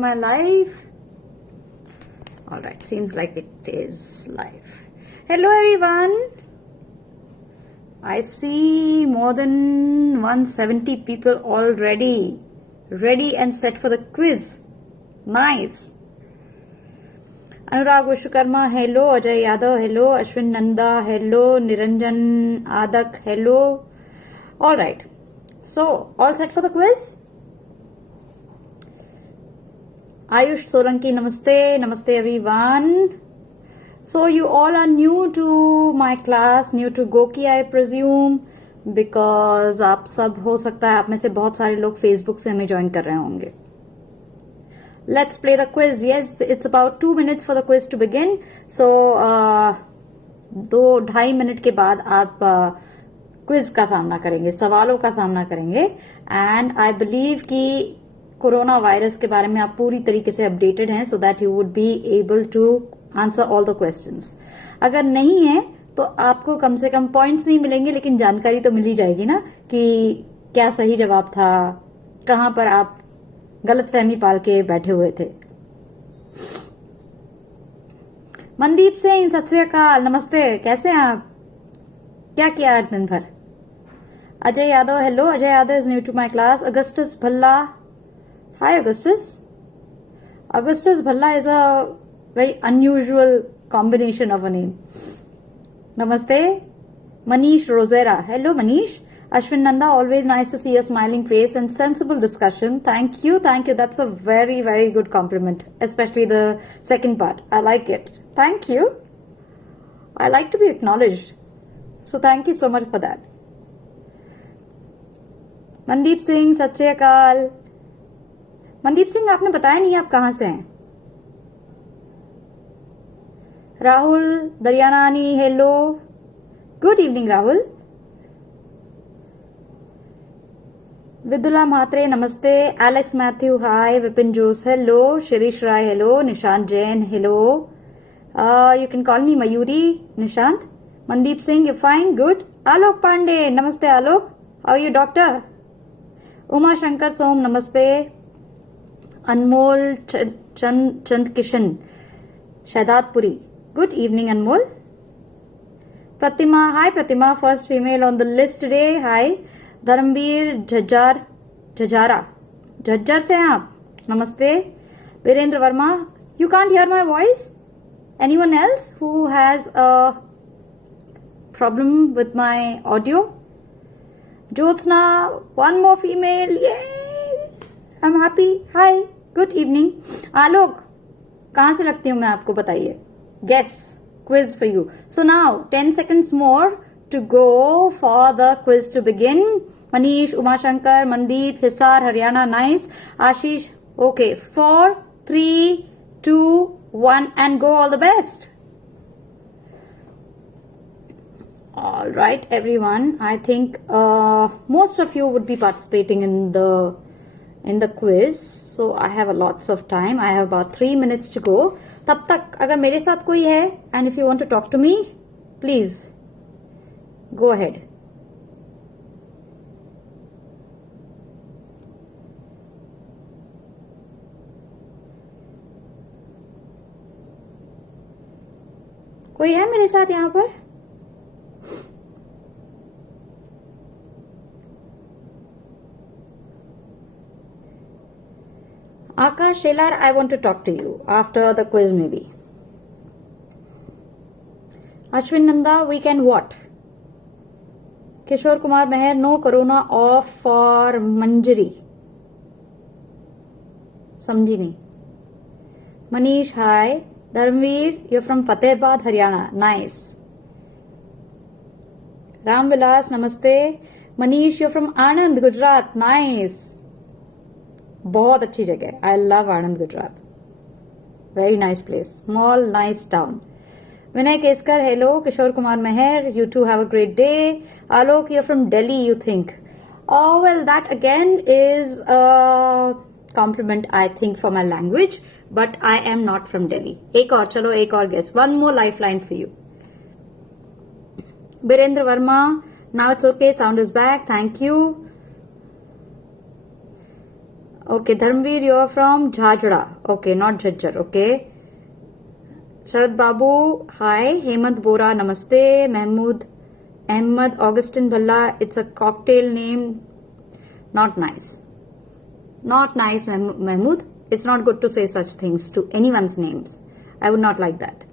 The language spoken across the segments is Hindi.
my live? All right, seems like it is live. Hello everyone. I see more than 170 people already ready and set for the quiz. Nice. Anurag Vishwakarma, hello. Ajay Yadav, hello. Ashwin Nanda, hello. Niranjan Adak, hello. All right. So, all set for the quiz? Ayush Solanki, namaste. Namaste everyone. So, you all are new to my class, new to Goki, I presume, because आप सब हो सकता है आप में से बहुत सारे लोग Facebook से हमें ज्वाइन कर रहे होंगे. Let's play the quiz. Yes, it's about 2 minutes for the quiz to begin. So, 2-2.5 minute के बाद आप क्विज का सामना करेंगे, सवालों का सामना करेंगे. एंड आई बिलीव कि कोरोना वायरस के बारे में आप पूरी तरीके से अपडेटेड हैं, so that you would be able to answer all the questions. अगर नहीं है तो आपको कम से कम पॉइंट्स नहीं मिलेंगे, लेकिन जानकारी तो मिल ही जाएगी ना कि क्या सही जवाब था, कहां पर आप गलतफहमी पाल के बैठे हुए थे. मनदीप सिंह, सत श्री अकाल, नमस्ते. कैसे हैं आप? क्या किया आज दिन भर? Ajay Yadav, hello. Ajay Yadav is new to my class. Augustus Bhalla, hi Augustus. Augustus Bhalla is a very unusual combination of a name. नमस्ते. Manish Rojera, hello Manish. Ashwin Nanda, always nice to see a smiling face and sensible discussion. Thank you, thank you. That's a very, very good compliment, especially the second part. I like it. Thank you. I like to be acknowledged. So thank you so much for that. Mandeep Singh, सत श्री अकाल. मनदीप सिंह, आपने बताया नहीं आप कहां से हैं. Rahul Dariyanani, hello. Good evening Rahul. Vidula Mhatre, नमस्ते. Alex Mathew, hi. Vipin Jose, hello. Shirish Rai, hello. Nishant Jain, hello. You can call me Mayuri. Nishant. Mandeep Singh, you fine, good. Alok Pandey, नमस्ते Alok. How you doctor? Uma Shankar Som, नमस्ते. Anmol Chand Kishan, Shahdadpuri, good evening Anmol. Pratima, hi Pratima, first female on the list today, hi. Dharamvir Jhajjar से हैं आप, नमस्ते. Virendra Verma, you can't hear my voice. Anyone else who has a problem with my audio? Jyotsna, one more female, yeah I am happy. Hi, good evening. Alok, कहां से लगती हूं मैं आपको बताइए. Guess quiz for you. So now 10 seconds more to go for the quiz to begin. Manish, Umashankar, Mandeep, Hisar, Haryana, nice. Ashish, okay. 4, 3, 2, 1 and go. All the best. All right, everyone. I think most of you would be participating in the quiz. So I have lots of time. I have about 3 minutes to go. तब तक अगर मेरे साथ कोई है and if you want to talk to me, please go ahead. कोई है मेरे साथ यहां पर? Akash Shelar, I want to talk to you after the quiz maybe. Ashwin Nanda, we can what? Kishore Kumar Meher, no corona off for Manjari. Samjhi nahi. Manish, hi. Dharmveer, you're from Fatehbad, Haryana. Nice. Ram Vilas, namaste. Manish, you're from Anand, Gujarat. Nice. बहुत अच्छी जगह. I love Anand, Gujarat. Very nice place, small nice town. Vinay Keskar, hello. Kishore Kumar Mehar, you too have a great day. Alok, you from Delhi, you think. Well, that again is a compliment I think for my language, but I am not from Delhi. एक और, चलो एक और guess. One more life line for you. Birendra Verma, now it's okay, sound is back, thank you. Okay, Dharmveer, you are from Jhajra. Okay, not Jhajjar. Okay. Sharad Babu, hi. Hemant Bora, namaste. Mahmood Ahmed, Augustine Bhalla, it's a cocktail name. Not nice. Not nice, Mahmood. It's not good to say such things to anyone's names. I would not like that.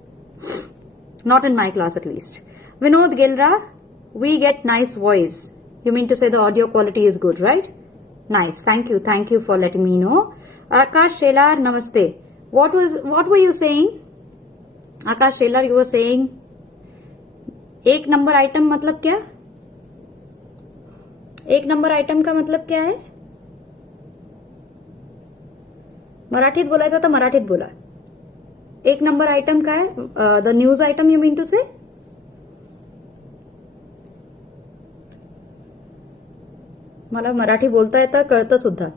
Not in my class at least. Vinod Gilra, we get nice voice. You mean to say the audio quality is good, right? Nice. Thank you. Thank you for letting me know. Akash Shelar, namaste. What were you saying? Akash Shelar, you were saying एक नंबर आइटम मतलब क्या? एक नंबर आइटम का मतलब क्या है? मराठीत बोलायचं तर मराठीत बोला. एक नंबर आइटम काय? The news item you mean to say? मला मराठी बोलता येतं, कळतं सुद्धा.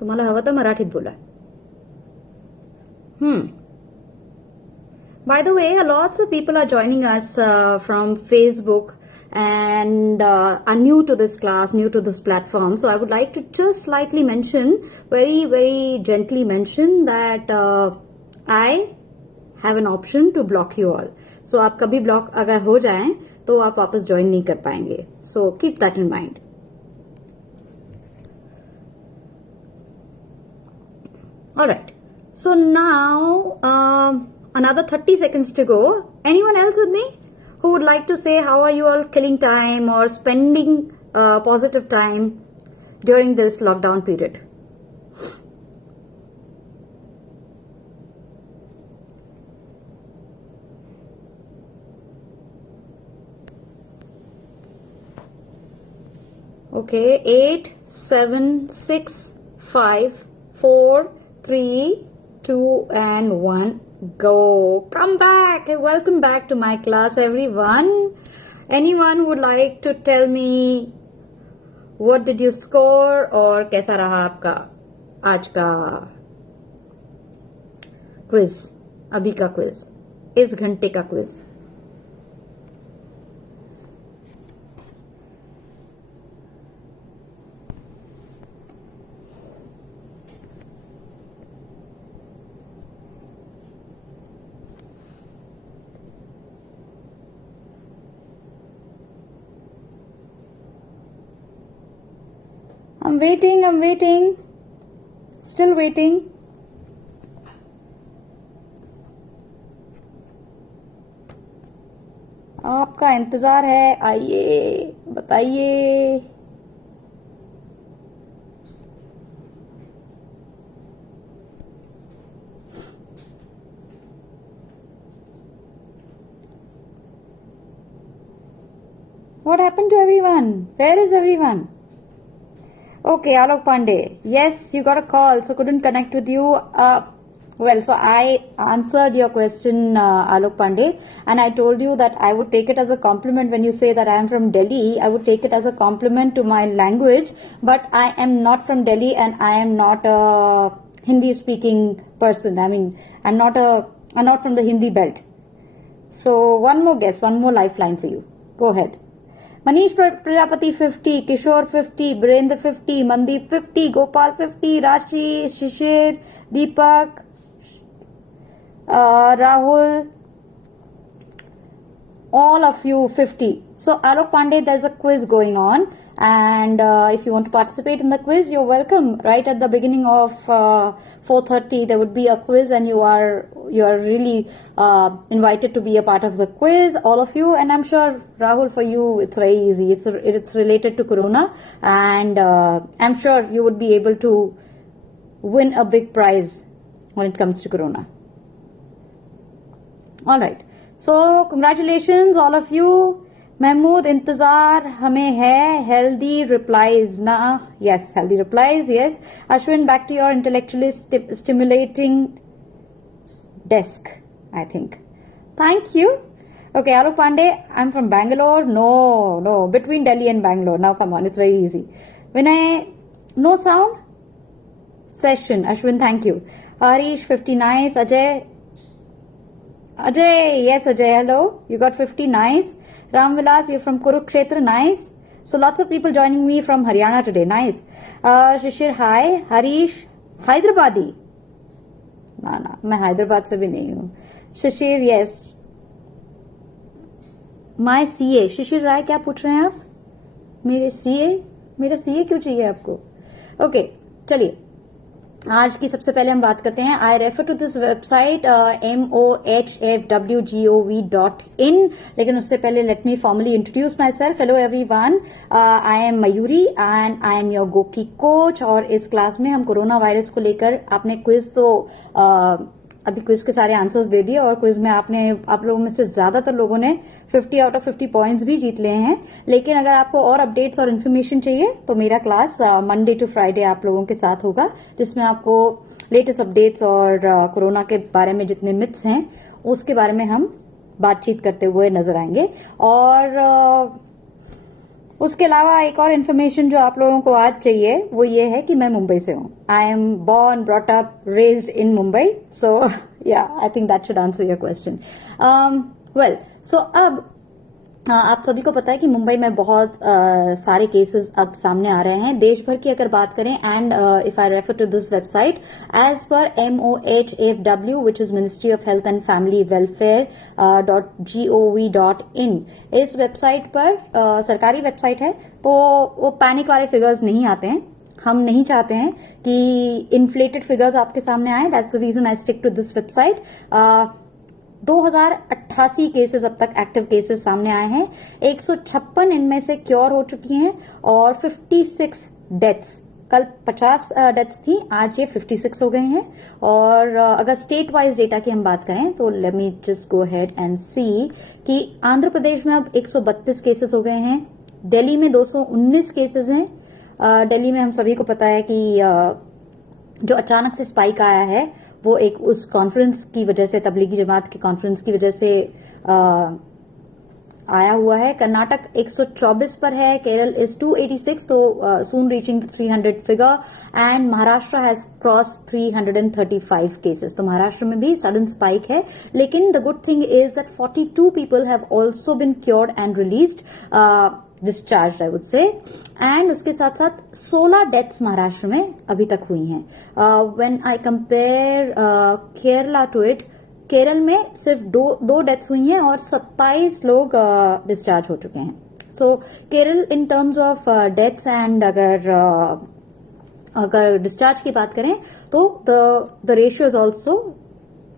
तुम्हाला हवं तर मराठीत बोला. By the way, lots of people are joining us from Facebook and are new to this class, new to this platform. So I would like to just slightly mention, very, very gently mention that I have an option to block you all. So आप कभी block अगर हो जाएं तो आप वापस join नहीं कर पाएंगे. So keep that in mind. Alright. So now, another 30 seconds to go. Anyone else with me who would like to say how are you all killing time or spending positive time during this lockdown period? Okay, 8, 7, 6, 5, 4, 3, 2 and 1. Go. Come back. Welcome back to my class, everyone. Anyone who would like to tell me what did you score और कैसा रहा आपका आज का क्विज, अभी का क्विज, इस घंटे का quiz? I'm waiting. Still waiting. आपका इंतजार है, आइए बताइए. What happened to everyone? Where is everyone? Okay, Alok Pandey. Yes, you got a call, so couldn't connect with you. Well, so I answered your question, Alok Pandey, and I told you that I would take it as a compliment when you say that I am from Delhi. I would take it as a compliment to my language, but I am not from Delhi and I am not a Hindi-speaking person. I mean, I'm not from the Hindi belt. So one more guess, one more lifeline for you. Go ahead. Manish Prajapati 50, Kishore 50, Birendra 50, Mandeep 50, Gopal 50, Rashi, Shishir, Deepak, Rahul, all of you 50. So Alok Pandey, there's a quiz going on, and if you want to participate in the quiz, you're welcome. Right at the beginning of 4:30, there would be a quiz, and you are really invited to be a part of the quiz, all of you. And I'm sure Rahul, for you, it's very easy. It's related to Corona, and I'm sure you would be able to win a big prize when it comes to Corona. All right. So congratulations, all of you. Mahmood, इंतजार हमें है. Healthy replies ना? Yes, healthy replies. Yes. Ashwin, back to your intellectually stimulating desk, I think. Thank you. Okay, Alok Pandey, I'm from Bangalore. No, between Delhi and Bangalore. Now come on, it's very easy. Vinay, no sound? Session. Ashwin, thank you. Harish, 50, nice. Ajay, yes, Ajay, hello. You got 50, nice. Ram Vilas, you're from Kurukshetra, nice. So lots of people joining me from Haryana today, nice. Shishir, hi. Harish, Hyderabadi? ना ना, मैं हैदराबाद से भी नहीं हूं। शिशिर, यस, माय सीए। शिशिर राय क्या पूछ रहे हैं आप? मेरे सीए? मेरा सीए क्यों चाहिए आपको? ओके, चलिए आज की सबसे पहले हम बात करते हैं। I refer to this website mohfwgov.in, लेकिन उससे पहले let me formally introduce my self. Hello everyone, I am Mayuri and I am your गोकी कोच। और इस क्लास में हम कोरोना वायरस को लेकर, आपने क्विज तो अभी क्विज के सारे आंसर्स दे दिए और क्विज में आप लोगों में से ज्यादातर लोगों ने 50 आउट ऑफ 50 पॉइंट्स भी जीत लिए हैं। लेकिन अगर आपको और अपडेट्स और इन्फॉर्मेशन चाहिए तो मेरा क्लास मंडे टू फ्राइडे आप लोगों के साथ होगा, जिसमें आपको लेटेस्ट अपडेट्स और कोरोना के बारे में जितने मिथ्स हैं उसके बारे में हम बातचीत करते हुए नजर आएंगे। और उसके अलावा एक और इन्फॉर्मेशन जो आप लोगों को आज चाहिए वो ये है कि मैं मुंबई से हूं। I am born, brought up, raised in Mumbai. So yeah, I think that should answer your question. Well, so अब आप सभी को पता है कि मुंबई में बहुत सारे केसेस अब सामने आ रहे हैं। देश भर की अगर बात करें, and if I refer to this website, as पर MOHFW, which is ministry of health and family welfare .gov.in, इस वेबसाइट पर सरकारी वेबसाइट है, तो वो पैनिक वाले फिगर्स नहीं आते हैं। हम नहीं चाहते हैं कि इन्फ्लेटेड फिगर्स आपके सामने आए। That's the reason I stick to this website. 2088 cases अब तक एक्टिव केसेस सामने आए हैं। 156 इनमें से क्योर हो चुकी हैं और 56 डेथ्स, कल 50 डेथ्स थी, आज ये 56 हो गए हैं। और अगर स्टेट वाइज डेटा की हम बात करें तो let me just go ahead and see कि आंध्र प्रदेश में अब 132 केसेस हो गए हैं। दिल्ली में 219 केसेस हैं। दिल्ली में हम सभी को पता है कि जो अचानक से स्पाइक आया है वो एक उस कॉन्फ्रेंस की वजह से, तबलीगी जमात की कॉन्फ्रेंस की वजह से आया हुआ है। कर्नाटक 124 पर है, केरल इज 286, तो soon reaching 300 figure, and Maharashtra has cross 335 cases. तो महाराष्ट्र में भी सडन स्पाइक है। लेकिन the good thing is that 42 people have also been cured and released, discharge I would say. And उसके साथ साथ 16 डेथ्स महाराष्ट्र में अभी तक हुई हैं। When I compare Kerala to it, Kerala में सिर्फ दो डेथ्स हुई हैं और 27 लोग डिस्चार्ज हो चुके हैं। So Kerala in terms of deaths and अगर डिस्चार्ज की बात करें तो the ratio is also,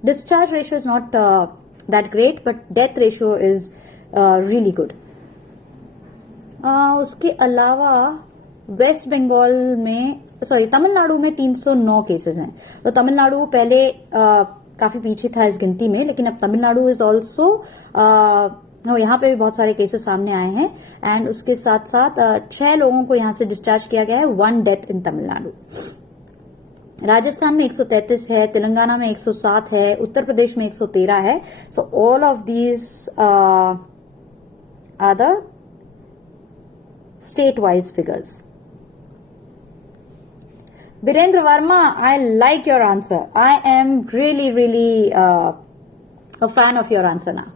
discharge ratio is not that great but death ratio is really good. उसके अलावा वेस्ट बंगाल में, तमिलनाडु में 309 केसेस हैं। तो तमिलनाडु पहले काफी पीछे था इस गिनती में, लेकिन अब तमिलनाडु इज ऑल्सो, यहाँ पे भी बहुत सारे केसेस सामने आए हैं। एंड उसके साथ साथ 6 लोगों को यहाँ से डिस्चार्ज किया गया है। 1 डेथ इन तमिलनाडु। राजस्थान में 133 है, तेलंगाना में 107 है, उत्तर प्रदेश में 113 है। So all of these are the state-wise figures. Birendra Verma, I like your answer. I am really a fan of your answer now.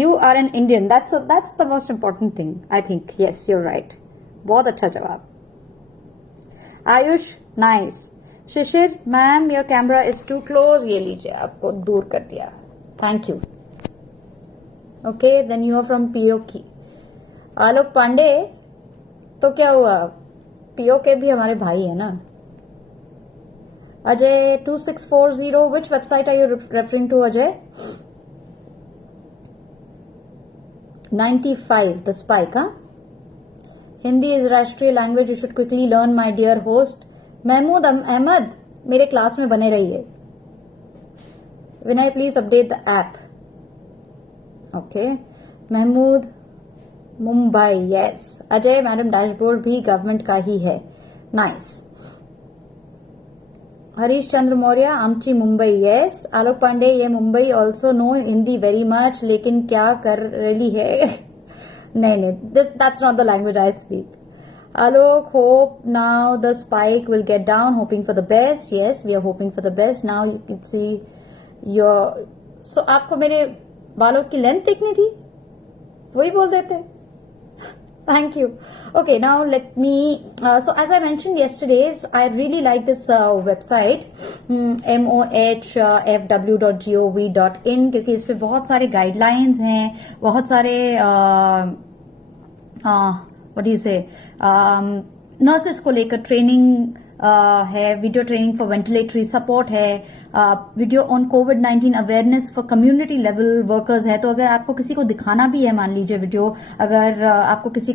You are an Indian. That's the most important thing, I think. Yes, you're right. बहुत अच्छा जवाब. Ayush, nice. Shishir, ma'am, your camera is too close. ये लीजिए, आपको दूर कर दिया. Thank you. Okay, then you are from POK. आलोक पांडे, तो क्या हुआ, पीओके भी हमारे भाई है ना। Ajay 2640, which website are you referring to Ajay? 95, the spike. हाँ, हिंदी इज राष्ट्रीय language, you should quickly learn my dear host. Mahmood Ahmed, मेरे क्लास में बने रहिए। Vinay, please update the app. Okay, Mahmood Mumbai, yes. Ajay, madam dashboard भी गवर्नमेंट का ही है। नाइस। हरीश चंद्र मौर्य, आमची मुंबई, यस। आलोक पांडे, ये Mumbai also know Hindi very much, लेकिन क्या कर रही है? नहीं, that's not the language I speak. Alok, hope now the spike will get down, hoping for the best. Yes, we are hoping for the best. Now you can see your, so आपको मेरे बालों की लेंथ देखनी थी, वही बोल देते। Thank you. Okay, now let me. So, as I mentioned yesterday, I really like this website, mohfw.gov.in, क्योंकि इस पे बहुत सारे गाइडलाइंस हैं, बहुत सारे what do you say nurses को लेकर ट्रेनिंग है, video training for ventilatory support है, वीडियो ऑन कोविड-19 awareness for community level workers है। तो अगर आपको किसी को दिखाना भी है, मान लीजिए वीडियो, अगर आपको किसी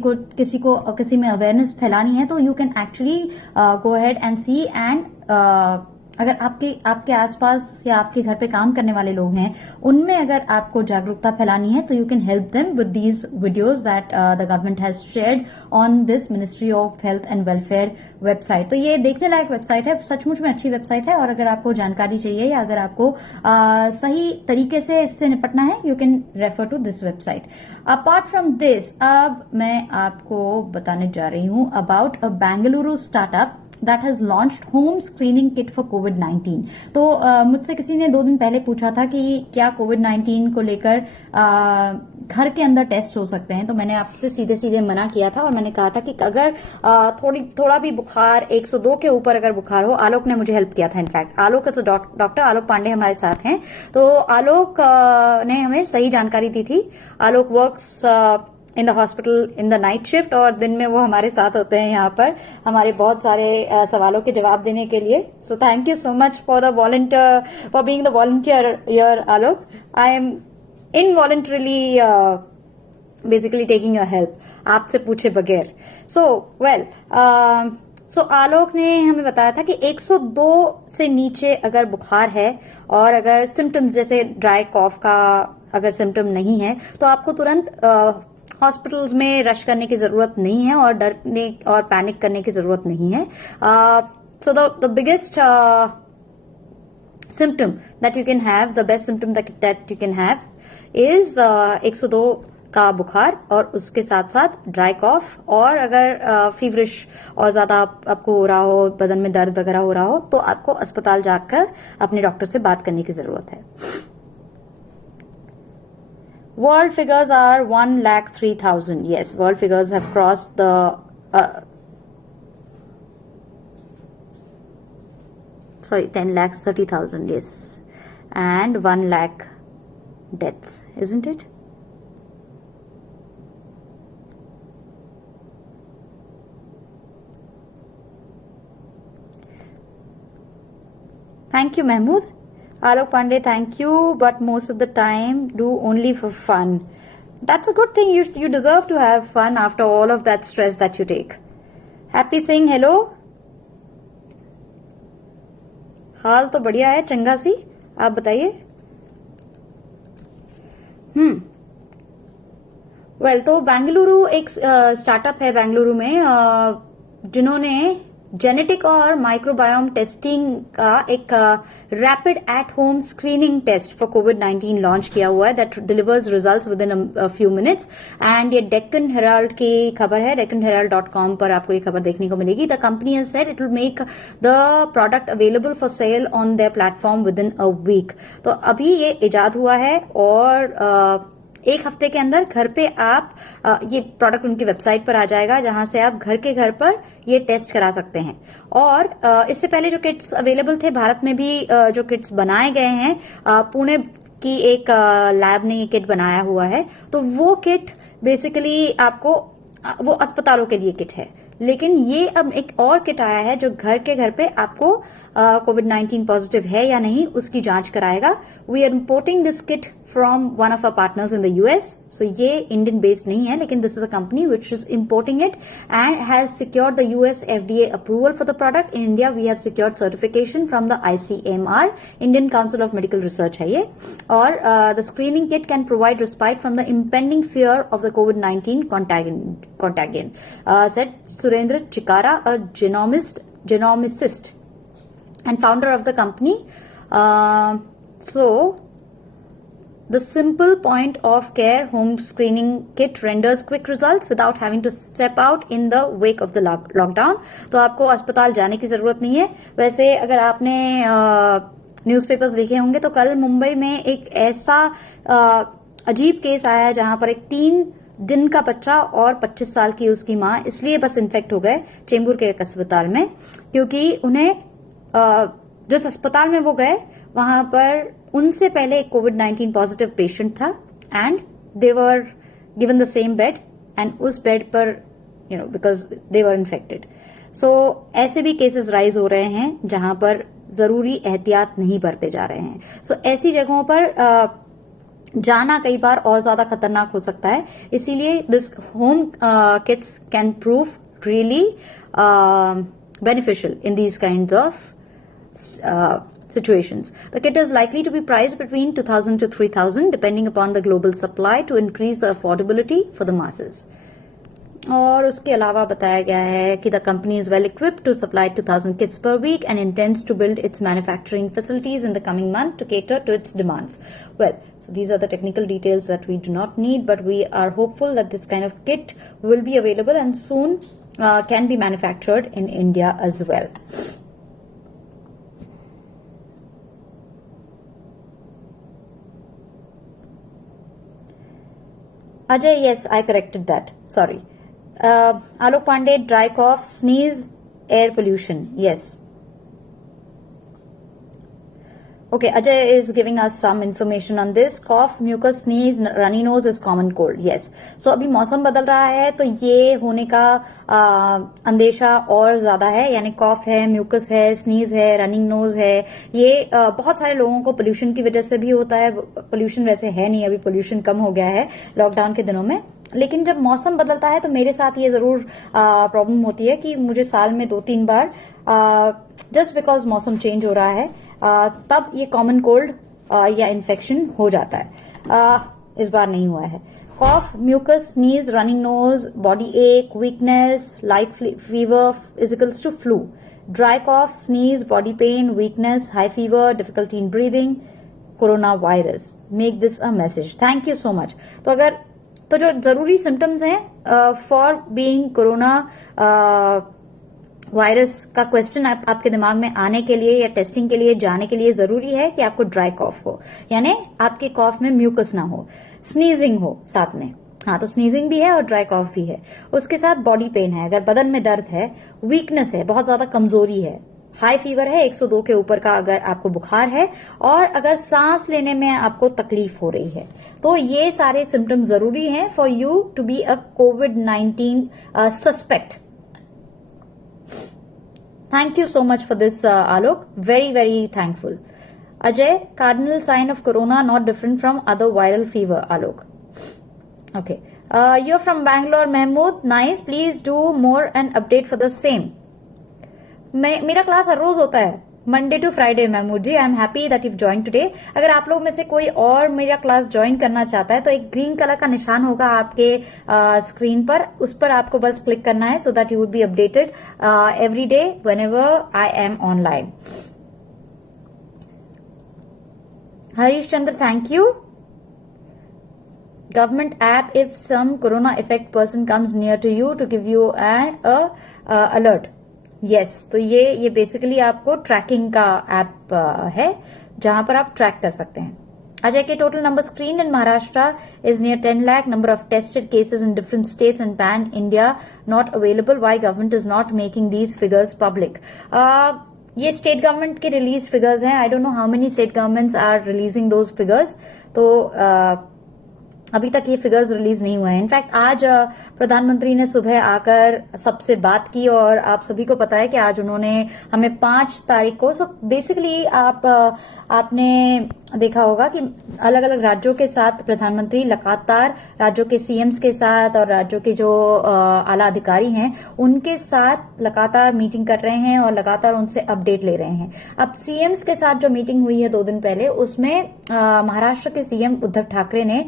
में अवेयरनेस फैलानी है, तो you can actually go ahead and see and अगर आपके आसपास या आपके घर पे काम करने वाले लोग हैं, उनमें अगर आपको जागरूकता फैलानी है, तो you can help them with these videos that the government has shared on this ministry of health and welfare website. तो ये देखने लायक वेबसाइट है, सचमुच में अच्छी वेबसाइट है। और अगर आपको जानकारी चाहिए या अगर आपको सही तरीके से इससे निपटना है, you can refer to this website. Apart from this, अब मैं आपको बताने जा रही हूं about a Bengaluru startup that has launched home screening kit for COVID-19। तो मुझसे किसी ने 2 दिन पहले पूछा था कि क्या COVID-19 को लेकर घर के अंदर टेस्ट हो सकते हैं। तो मैंने आपसे सीधे सीधे मना किया था और मैंने कहा था कि अगर थोड़ा भी बुखार 102 के ऊपर अगर बुखार हो, आलोक ने मुझे हेल्प किया था। इनफैक्ट आलोक इज डॉक्टर आलोक पांडे हमारे साथ हैं। तो आलोक ने हमें सही जानकारी दी थी। Alok works in the hospital in the night shift, और दिन में वो हमारे साथ होते हैं यहाँ पर हमारे बहुत सारे सवालों के जवाब देने के लिए। So thank you so much for being the volunteer your Alok. I am involuntarily basically taking your help, आपसे पूछे बगैर। सो आलोक ने हमें बताया था कि 102 से नीचे अगर बुखार है और अगर सिम्टम्स जैसे ड्राई कॉफ का अगर सिम्टम नहीं है, तो आपको तुरंत हॉस्पिटल्स में रश करने की जरूरत नहीं है और डरने और पैनिक करने की जरूरत नहीं है। So the biggest symptom that you can have, the best symptom that you can have is 102 का बुखार और उसके साथ साथ ड्राई कॉफ, और अगर फीवरिश और ज्यादा आपको हो रहा हो, बदन में दर्द वगैरह हो रहा हो, तो आपको अस्पताल जाकर अपने डॉक्टर से बात करने की जरूरत है। World figures are 1,03,000. Yes, world figures have crossed the 10,30,000. Yes, and 1 lakh deaths, isn't it? Thank you, Mahmood. Alok Pandey, thank you, but most of the time do only for fun. That's a good thing. You deserve to have fun after all of that stress that you take. Happy Singh, hello. हाल तो बढ़िया है, चंगा सी, आप बताइए। वेल, तो बेंगलुरु एक स्टार्टअप है बेंगलुरु में जिन्होंने जेनेटिक और माइक्रोबायोम टेस्टिंग का एक rapid at home screening test for कोविड-19 लॉन्च किया हुआ है that delivers results within a few minutes. And ये डेक्कन हेराल्ड की खबर है, deccanherald.com पर आपको ये खबर देखने को मिलेगी। The company has said it will make the product available for sale on their platform within a week. तो अभी ये इजाद हुआ है और एक हफ्ते के अंदर घर पे आप ये प्रोडक्ट उनकी वेबसाइट पर आ जाएगा, जहां से आप घर के घर पर ये टेस्ट करा सकते हैं। और इससे पहले जो किट्स अवेलेबल थे, भारत में भी जो किट्स बनाए गए हैं, पुणे की एक लैब ने ये किट बनाया हुआ है। तो वो किट बेसिकली आपको वो अस्पतालों के लिए किट है, लेकिन ये अब एक और किट आया है जो घर के घर पे आपको कोविड-19 पॉजिटिव है या नहीं उसकी जांच कराएगा। We are importing this kit from one of our partners in the US. So ये इंडियन बेस्ड नहीं है, लेकिन this is a company which is importing it and has secured the US FDA approval for the product. In India we have secured certification from the ICMR, Indian Council of Medical Research है ये। और the screening kit can provide respite from the impending fear of the covid contagion, said Surendra Chikara, a genomicist and founder of the company. So, the simple point of care home screening kit renders quick results without having to step out in the wake of the lockdown. तो आपको अस्पताल जाने की जरूरत नहीं है। वैसे अगर आपने न्यूज़पेपर्स देखे होंगे तो कल मुंबई में एक ऐसा अजीब केस आया है जहां पर एक 3 दिन का बच्चा और 25 साल की उसकी माँ इसलिए बस इन्फेक्ट हो गए चेंबूर के एक अस्पताल में, क्योंकि उन्हें जिस अस्पताल में वो गए वहां पर उनसे पहले एक कोविड-19 पॉजिटिव पेशेंट था and they were given the same bed and उस बेड पर बिकॉज दे वर इन्फेक्टेड। सो ऐसे भी केसेस राइज हो रहे हैं जहां पर जरूरी एहतियात नहीं बरते जा रहे हैं। सो ऐसी जगहों पर जाना कई बार और ज्यादा खतरनाक हो सकता है, इसीलिए this home kits can prove really beneficial in these kinds of situations. The kit is likely to be priced between 2,000 to 3,000 depending upon the global supply to increase the affordability for the masses. और उसके अलावा बताया गया है कि the company is well equipped to supply 2,000 kits per week and intends to build its manufacturing facilities in the coming month to cater to its demands. Well, so these are the technical details that we do not need, but we are hopeful that this kind of kit will be available and soon can be manufactured in India as well. Ajay, yes, I corrected that. Sorry. Alok Pandey, dry cough, sneeze, air pollution. Yes. Okay, Ajay is giving us some information on this. Cough, mucus, sneeze, runny nose is common cold. Yes. So अभी मौसम बदल रहा है तो ये होने का अंदेशा और ज्यादा है, यानी कॉफ है, म्यूकस है, स्नीज है, रनिंग नोज है। ये बहुत सारे लोगों को पोल्यूशन की वजह से भी होता है। पोल्यूशन वैसे है नहीं, अभी पोल्यूशन कम हो गया है लॉकडाउन के दिनों में, लेकिन जब मौसम बदलता है तो मेरे साथ ये जरूर प्रॉब्लम होती है कि मुझे साल में 2-3 बार जस्ट बिकॉज मौसम चेंज हो रहा है तब ये कॉमन कोल्ड या इन्फेक्शन हो जाता है। इस बार नहीं हुआ है। Cough, mucus, sneeze, running nose, body ache, weakness, light fever is equals to flu. Dry cough, sneeze, body pain, weakness, high fever, difficulty in breathing, corona virus. Make this a message. Thank you so much. तो जो जरूरी सिम्टम्स हैं फॉर बीइंग कोरोना वायरस का क्वेश्चन आपके दिमाग में आने के लिए या टेस्टिंग के लिए जाने के लिए जरूरी है कि आपको ड्राई कॉफ हो, यानी आपके कॉफ में म्यूकस ना हो, स्नीजिंग हो साथ में। हाँ, तो स्नीजिंग भी है और ड्राई कॉफ भी है। उसके साथ बॉडी पेन है, अगर बदन में दर्द है, वीकनेस है, बहुत ज्यादा कमजोरी है, हाई फीवर है 102 के ऊपर का अगर आपको बुखार है, और अगर सांस लेने में आपको तकलीफ हो रही है, तो ये सारे सिम्टम्स जरूरी हैं for you to be a कोविड-19 suspect. Thank you so much for this, Alok. Very, very thankful. Ajay, cardinal sign of corona not different from other viral fever, Alok. Okay. You're from Bangalore, Mahmood. Nice. Please do more and update for the same. मेरा क्लास हर रोज होता है, Monday to Friday. Mahmood ji, I am happy that you join today. अगर आप लोग में से कोई और मेरा क्लास ज्वाइन करना चाहता है तो एक ग्रीन कलर का निशान होगा आपके स्क्रीन पर, उस पर आपको बस क्लिक करना है सो that you would be updated every day whenever I am online. Harish Chandra, thank you. Government app if some corona effect person comes near to you to give you an alert. Yes, तो ये बेसिकली आपको ट्रैकिंग का ऐप है जहां पर आप ट्रैक कर सकते हैं। Ajay, total number screened in Maharashtra is near 10 lakh. Number of tested cases in different states and pan India not available. Why government is not making these figures public? ये स्टेट गवर्नमेंट के रिलीज फिगर्स हैं। I don't know how many state governments are releasing those figures. तो अभी तक ये फिगर्स रिलीज नहीं हुए हैं। इनफैक्ट आज प्रधानमंत्री ने सुबह आकर सबसे बात की और आप सभी को पता है कि आज उन्होंने हमें 5 तारीख को, सो बेसिकली आपने देखा होगा कि अलग अलग राज्यों के साथ प्रधानमंत्री लगातार राज्यों के सीएम्स के साथ और राज्यों के जो आला अधिकारी हैं उनके साथ लगातार मीटिंग कर रहे हैं और लगातार उनसे अपडेट ले रहे हैं। अब सीएम्स के साथ जो मीटिंग हुई है 2 दिन पहले, उसमें महाराष्ट्र के सीएम उद्धव ठाकरे ने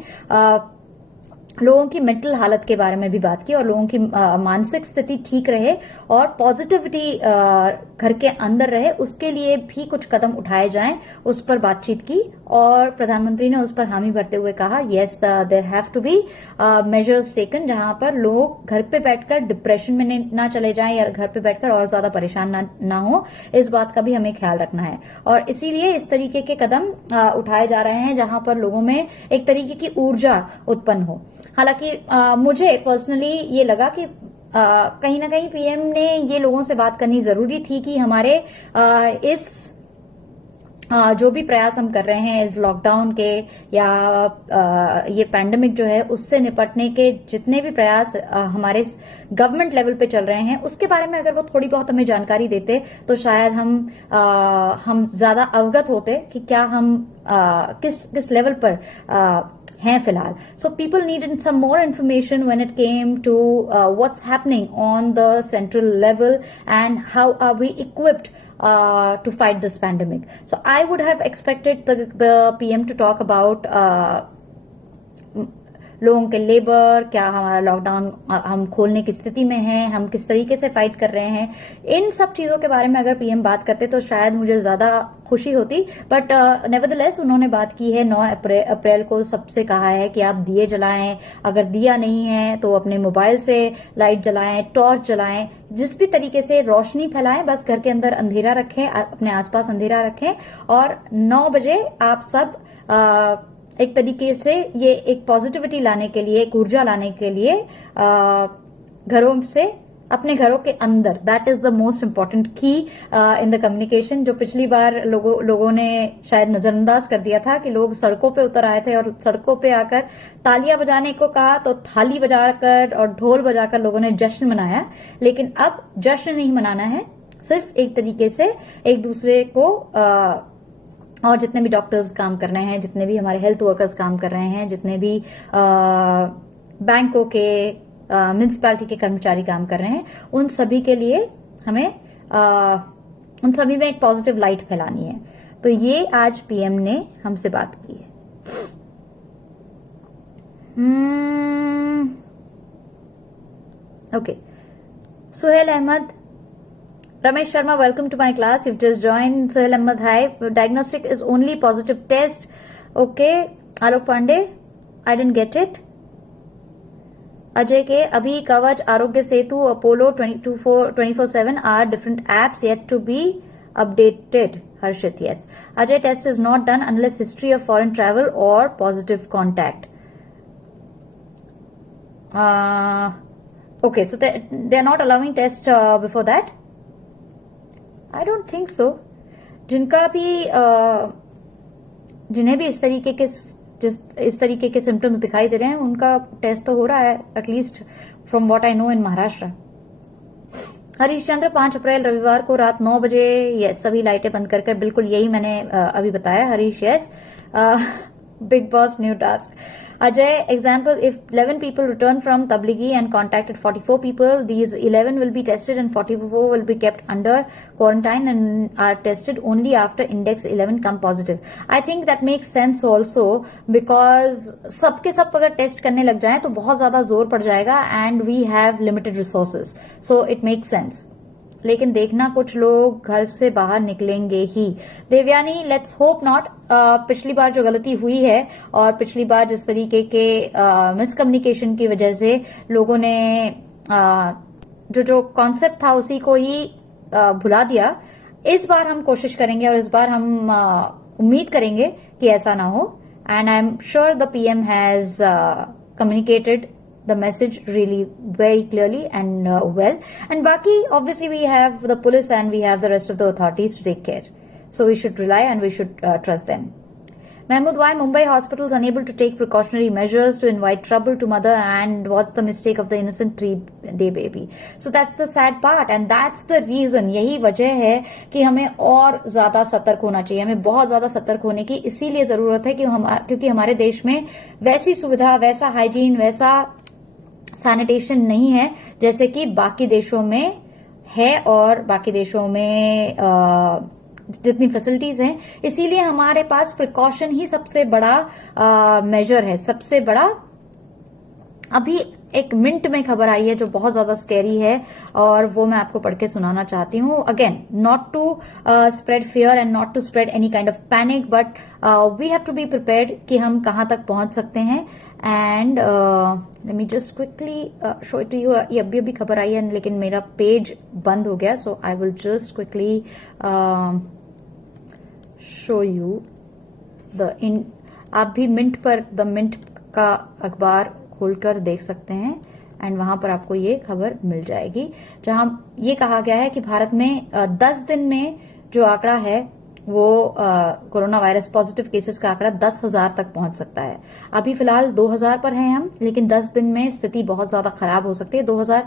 लोगों की मेंटल हालत के बारे में भी बात की और लोगों की मानसिक स्थिति ठीक रहे और पॉजिटिविटी घर के अंदर रहे, उसके लिए भी कुछ कदम उठाए जाएं, उस पर बातचीत की। और प्रधानमंत्री ने उस पर हामी भरते हुए कहा, yes there have to be measures taken, जहां पर लोग घर पे बैठकर डिप्रेशन में ना चले जाएं या घर पे बैठकर और ज्यादा परेशान ना हो, इस बात का भी हमें ख्याल रखना है। और इसीलिए इस तरीके के कदम उठाए जा रहे हैं जहां पर लोगों में एक तरीके की ऊर्जा उत्पन्न हो। हालांकि मुझे पर्सनली ये लगा कि कहीं ना कहीं पीएम ने ये लोगों से बात करनी जरूरी थी कि हमारे इस जो भी प्रयास हम कर रहे हैं इस लॉकडाउन के या ये पैंडेमिक जो है उससे निपटने के जितने भी प्रयास हमारे गवर्नमेंट लेवल पे चल रहे हैं उसके बारे में अगर वो थोड़ी बहुत हमें जानकारी देते तो शायद हम ज्यादा अवगत होते कि क्या हम किस लेवल पर हैं फिलहाल. So people needed some more information when it came to what's happening on the central level and how are we equipped to fight this pandemic. So I would have expected the PM to talk about लोगों के लेबर, क्या हमारा लॉकडाउन हम खोलने की स्थिति में हैं, हम किस तरीके से फाइट कर रहे हैं, इन सब चीजों के बारे में अगर पीएम बात करते तो शायद मुझे ज्यादा खुशी होती. बट नेवरदलेस उन्होंने बात की है. 9 अप्रैल को सबसे कहा है कि आप दिए जलाएं, अगर दिया नहीं है तो अपने मोबाइल से लाइट जलाएं, टॉर्च जलाएं, जिस भी तरीके से रोशनी फैलाएं, बस घर के अंदर अंधेरा रखें, अपने आसपास अंधेरा रखें और 9 बजे आप सब एक तरीके से ये एक पॉजिटिविटी लाने के लिए, एक ऊर्जा लाने के लिए घरों से अपने घरों के अंदर, that is the most important की इन द कम्युनिकेशन. जो पिछली बार लोगों ने शायद नजरअंदाज कर दिया था कि लोग सड़कों पे उतर आए थे और सड़कों पे आकर तालियां बजाने को कहा तो थाली बजाकर और ढोल बजाकर लोगों ने जश्न मनाया. लेकिन अब जश्न नहीं मनाना है, सिर्फ एक तरीके से एक दूसरे को और जितने भी डॉक्टर्स काम कर रहे हैं, जितने भी हमारे हेल्थ वर्कर्स काम कर रहे हैं, जितने भी बैंकों के म्युनिसिपैलिटी के कर्मचारी काम कर रहे हैं, उन सभी के लिए हमें उन सभी में एक पॉजिटिव लाइट फैलानी है. तो ये आज पीएम ने हमसे बात की है. Okay, Suhail Ahmed, Ramesh Sharma, welcome to my class. You've just joined. Sohail Ahmed, hi. Diagnostic is only positive test. Okay. Alok Pandey, I didn't get it. Ajay K, Abhi, Kavach, Arogya Setu, Apollo 24/7 are different apps yet to be updated. Harshit, yes. Ajay, test is not done unless history of foreign travel or positive contact. Okay, so they're not allowing test before that. I don't think so. जिनका भी जिन्हें भी इस तरीके के सिम्टम्स दिखाई दे रहे हैं उनका टेस्ट तो हो रहा है, at least from what I know in Maharashtra. Harish Chandra, 5 अप्रैल रविवार को रात 9 बजे यस सभी लाइटें बंद कर बिल्कुल यही मैंने अभी बताया. Harish, yes. Big boss new task. Ajay, example, if 11 people return from Tablighi and contacted 44 people, these 11 will be tested and 44 will be kept under quarantine and are tested only after index 11 come positive. I think that makes sense also because सबके सब अगर टेस्ट करने लग जाएं तो बहुत ज्यादा जोर पड़ जाएगा and we have limited resources. So it makes sense. लेकिन देखना कुछ लोग घर से बाहर निकलेंगे ही. Devyani, let's hope not. पिछली बार जो गलती हुई है और पिछली बार जिस तरीके के मिसकम्युनिकेशन की वजह से लोगों ने जो कॉन्सेप्ट था उसी को ही भुला दिया, इस बार हम कोशिश करेंगे और इस बार हम उम्मीद करेंगे कि ऐसा ना हो. And I am sure the PM has communicated the message really very clearly and well. And baki, obviously we have the police and we have the rest of the authorities to take care. So we should rely and we should trust them. Mahmood, why Mumbai hospitals unable to take precautionary measures to invite trouble to mother, and what's the mistake of the innocent 3-day baby? So that's the sad part and that's the reason. यही वजह है कि हमें और ज्यादा सतर्क होना चाहिए. हमें बहुत ज्यादा सतर्क होने की इसीलिए जरूरत है क्योंकि हमारे देश में वैसी सुविधा, वैसा हाइजीन, वैसा सैनिटेशन नहीं है जैसे कि बाकी देशों में है और बाकी देशों में जितनी फैसिलिटीज हैं. इसीलिए हमारे पास प्रिकॉशन ही सबसे बड़ा मेजर है, सबसे बड़ा. अभी एक मिनट में खबर आई है जो बहुत ज्यादा स्कैरी है और वो मैं आपको पढ़ के सुनाना चाहती हूँ. Again, not to spread fear and not to spread any kind of panic, but we have to be prepared कि हम कहाँ तक पहुंच सकते हैं. And let me just quickly show it to you. ये अभी खबर आई है लेकिन मेरा पेज बंद हो गया, so I will just quickly show you the in. आप भी मिंट का अखबार खोलकर देख सकते हैं एंड वहां पर आपको ये खबर मिल जाएगी, जहां ये कहा गया है कि भारत में 10 दिन में जो आंकड़ा है वो कोरोना वायरस पॉजिटिव केसेस का आंकड़ा 10,000 तक पहुंच सकता है। अभी फिलहाल 2,000 पर हैं हम, लेकिन 10 दिन में स्थिति बहुत ज्यादा खराब हो सकती है। 2,000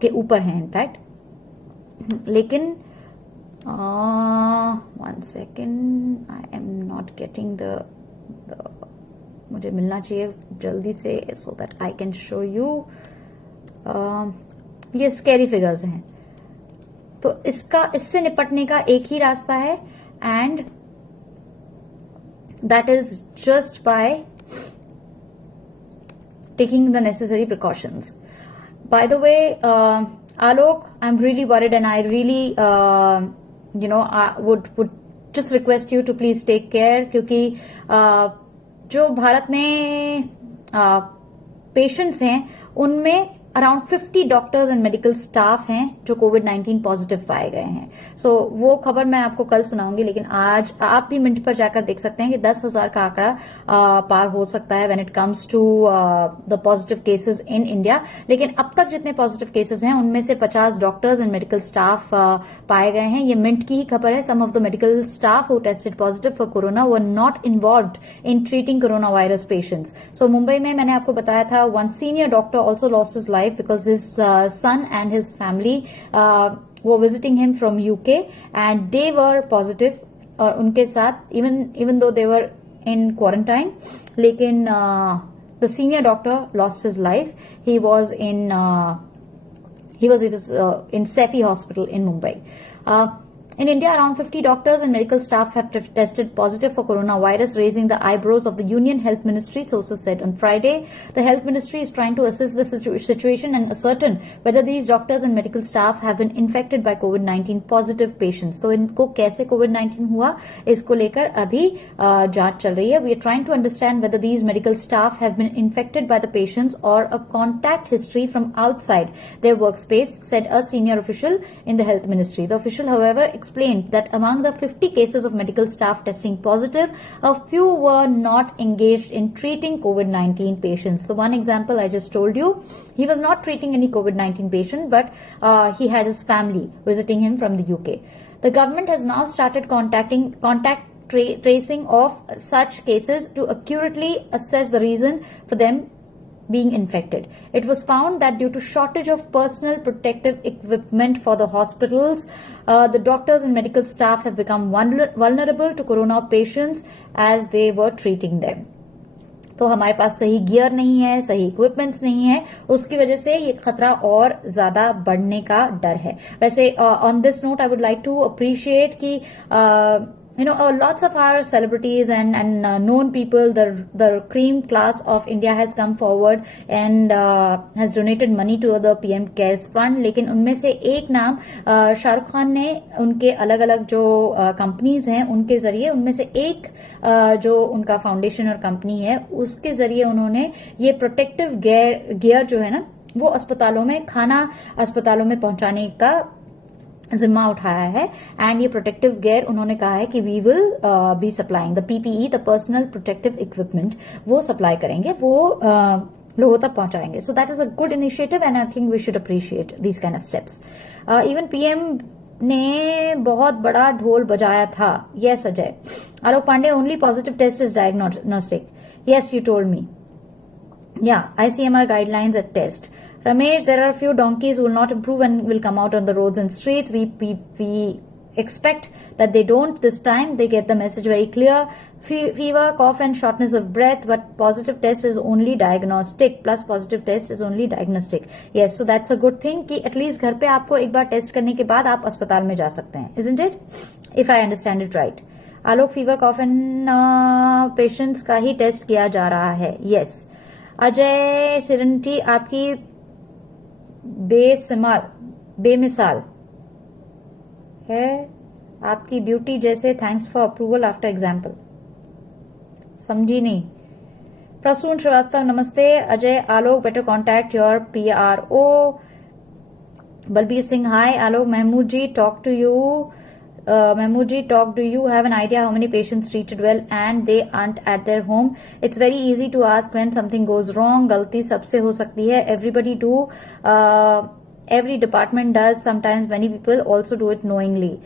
के ऊपर है इनफैक्ट। लेकिन 1 second, I am not getting the मुझे मिलना चाहिए जल्दी से so that I can show you. ये स्कैरी फिगर्स हैं, तो इससे निपटने का एक ही रास्ता है and that is just by taking the necessary precautions. By the way Alok, I am really worried and I really would just request you to please take care, क्योंकि जो भारत में पेशेंट्स हैं उनमें around 50 doctors and medical staff हैं जो कोविड-19 पॉजिटिव पाए गए हैं। सो वो खबर मैं आपको कल सुनाऊंगी, लेकिन आज आप भी मिनट पर जाकर देख सकते हैं कि 10,000 का आंकड़ा पार हो सकता है when it comes to the positive cases in India. लेकिन अब तक जितने पॉजिटिव केसेस हैं उनमें से 50 डॉक्टर्स एंड मेडिकल स्टाफ पाए गए हैं। ये मिनट की ही खबर है। Some of the medical staff who tested positive for corona were not involved in treating corona virus patients. So Mumbai में मैंने आपको बताया था, one senior doctor also lost his life because his son and his family were visiting him from UK and they were positive, और उनके साथ even though they were in quarantine, लेकिन the senior doctor lost his life. He was in Sefi Hospital in Mumbai. In India, around 50 doctors and medical staff have tested positive for coronavirus, raising the eyebrows of the Union Health Ministry, sources said on Friday. The Health Ministry is trying to assess the situation and ascertain whether these doctors and medical staff have been infected by COVID-19 positive patients. तो इनको कैसे COVID-19 हुआ, इसको लेकर अभी जांच चल रही है. We are trying to understand whether these medical staff have been infected by the patients or a contact history from outside their workspace, said a senior official in the Health Ministry. The official, however, explained that among the 50 cases of medical staff testing positive, a few were not engaged in treating COVID-19 patients. So one example I just told you, he was not treating any COVID-19 patient, but he had his family visiting him from the UK. The government has now started contact tracing of such cases to accurately assess the reason for them being infected. It was found that due to shortage of personal protective equipment for the hospitals, the doctors and medical staff have become vulnerable to corona patients as they were treating them. तो हमारे पास सही गियर नहीं है, सही इक्विपमेंट्स नहीं है, उसकी वजह से ये खतरा और ज्यादा बढ़ने का डर है. वैसे on this note I would like to appreciate कि lots of our celebrities and known people, the cream class of India has come forward and has donated money to the PM Cares Fund. लेकिन उनमें से एक नाम शाहरुख खान ने उनके अलग अलग जो कंपनीज हैं उनके जरिए, उनमें से एक जो उनका फाउंडेशन और कंपनी है उसके जरिए उन्होंने ये प्रोटेक्टिव गियर जो है ना वो अस्पतालों में पहुंचाने का जिम्मा उठाया है. एंड ये प्रोटेक्टिव गियर उन्होंने कहा है कि we will be supplying the PPE, the personal protective equipment, वो सप्लाई करेंगे, वो लोगों तक पहुंचाएंगे. So that is a good initiative and I think we should appreciate these kind of steps. Even PM ने बहुत बड़ा ढोल बजाया था. Yes Ajay. Alok Pandey, only positive test is diagnostic. Yes, you told me. Yeah, ICMR guidelines at test. Ramesh, there are a few donkeys who will not improve and will come out on the roads and streets. We expect that they don't this time. They get the message very clear. Fever, cough and shortness of breath, but positive test is only diagnostic. Plus positive test is only diagnostic. Yes, so that's a good thing कि at least घर पे आपको एक बार टेस्ट करने के बाद आप अस्पताल में जा सकते हैं. Isn't it? If I understand it right. Alok, fever, cough and patients का ही टेस्ट किया जा रहा है. Yes. अजय सिरंटी, आपकी बेमिसाल है, आपकी ब्यूटी जैसे. Thanks for approval after example. समझी नहीं. प्रसून श्रीवास्तव, नमस्ते. Ajay, Alok, better contact your PRO. Balbir Singh, hi. Alok, Mahmood ji, talk to you. Mahmood ji, talk. Do you have an idea how many patients treated well and they aren't at their home? It's very easy to ask when something goes wrong. गलती सबसे हो सकती है. Everybody do. Every department does. Sometimes many people also do it knowingly.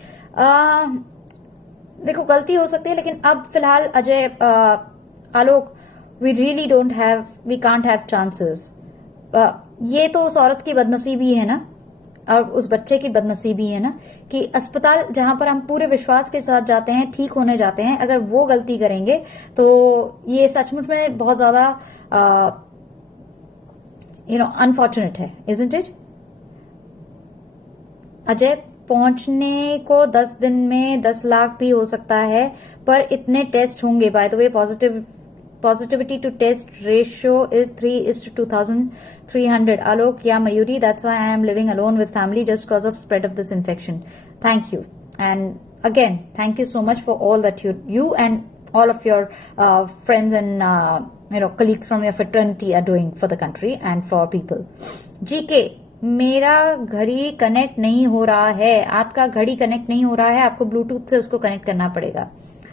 देखो गलती हो सकती है, लेकिन अब फिलहाल Ajay Alok, we really don't have, we can't have chances. ये तो उस औरत की बदनसीबी है ना, और उस बच्चे की बदनसीबी है ना, कि अस्पताल जहां पर हम पूरे विश्वास के साथ जाते हैं, ठीक होने जाते हैं, अगर वो गलती करेंगे तो ये सचमुच में बहुत ज्यादा अनफॉर्चुनेट है, इजंट इट? अजय, पहुंचने को 10 दिन में 10 लाख भी हो सकता है, पर इतने टेस्ट होंगे. Bye the way, positivity to test ratio is 3:2,300. Alok, yeah, Mayuri, that's why I am living alone with family just because of spread of this infection. Thank you. And again, thank you so much for all that you and all of your friends and colleagues from your fraternity are doing for the country and for people. GK, मेरा घड़ी कनेक्ट नहीं हो रहा है. आपका घड़ी कनेक्ट नहीं हो रहा है, आपको ब्लूटूथ से उसको कनेक्ट करना पड़ेगा.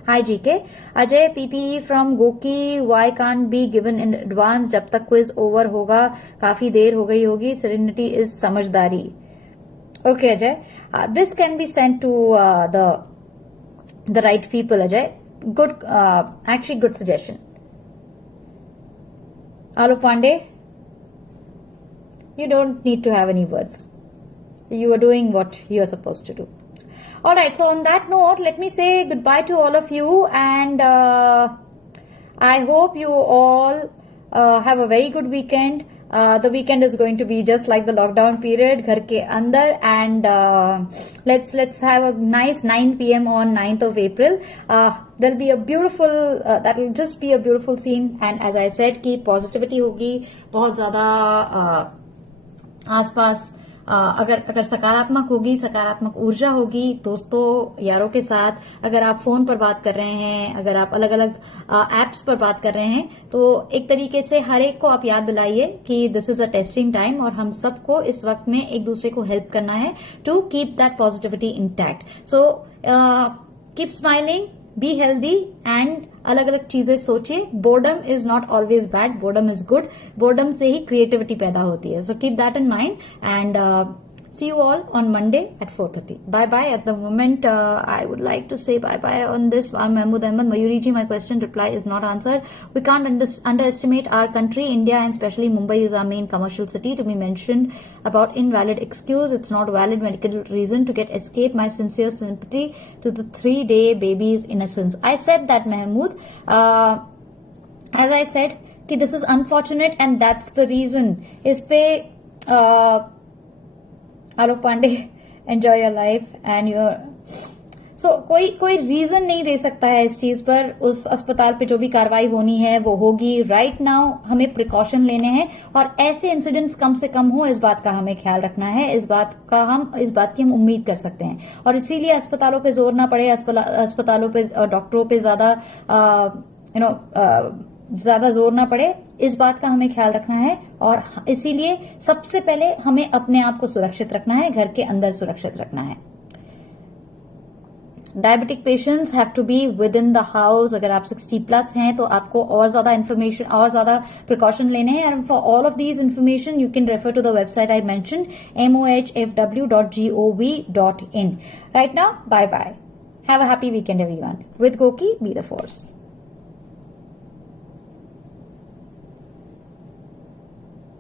High GK. Ajay, PPE from Goki, why can't be given in advance? जब तक क्विज ओवर होगा काफी देर हो गई होगी. सेरेनिटी इज समझदारी. Okay Ajay, this can be sent to the right people. Ajay, good, actually good suggestion. Alok Pandey, you don't need to have any words. You are doing what you are supposed to do. All right, so on that note, let me say goodbye to all of you, and I hope you all have a very good weekend. The weekend is going to be just like the lockdown period, घर के अंदर, and let's have a nice 9 p.m. on 9th of April. There'll be a beautiful, that'll just be a beautiful scene, and as I said कि positivity होगी बहुत ज़्यादा आसपास. अगर सकारात्मक होगी, सकारात्मक ऊर्जा होगी दोस्तों यारों के साथ. अगर आप फोन पर बात कर रहे हैं, अगर आप अलग अलग एप्स पर बात कर रहे हैं, तो एक तरीके से हर एक को आप याद दिलाइए कि this is a testing time, और हम सबको इस वक्त में एक दूसरे को हेल्प करना है to keep that positivity intact. So keep smiling, be healthy, and अलग अलग चीजें सोचिए. Boredom is not always bad, boredom is good. Boredom से ही क्रिएटिविटी पैदा होती है. So keep that in mind, and see you all on Monday at 4:30. Bye bye. At the moment, I would like to say bye bye on this. I'm Mahmood Ahmed. Mayuri ji, my question reply is not answered. We can't underestimate our country. India and especially Mumbai is our main commercial city. To be mentioned about invalid excuse, it's not valid medical reason to get escape. My sincere sympathy to the 3-day baby's innocence. I said that, Mahmood. As I said, कि this is unfortunate and that's the reason. इस पे Alok Pandey, enjoy your life and your. So कोई रीजन नहीं दे सकता है इस चीज पर. उस अस्पताल पे जो भी कार्रवाई होनी है वो होगी. राइट नाउ हमें प्रिकॉशन लेने हैं, और ऐसे इंसिडेंट्स कम से कम हो, इस बात का हमें ख्याल रखना है. इस बात की हम उम्मीद कर सकते हैं, और इसीलिए अस्पतालों पे जोर ना पड़े, अस्पतालों पे डॉक्टरों पे ज्यादा जोर ना पड़े, इस बात का हमें ख्याल रखना है. और इसीलिए सबसे पहले हमें अपने आप को सुरक्षित रखना है, घर के अंदर सुरक्षित रखना है. Diabetic patients have to be within the house. अगर आप 60+ हैं तो आपको और ज्यादा इन्फॉर्मेशन, और ज्यादा प्रिकॉशन लेने हैं. And for all of these information you can refer to the website I mentioned, mohfw.gov.in. Right now, bye bye. Have a happy weekend everyone. With गोकी, बी द फोर्स.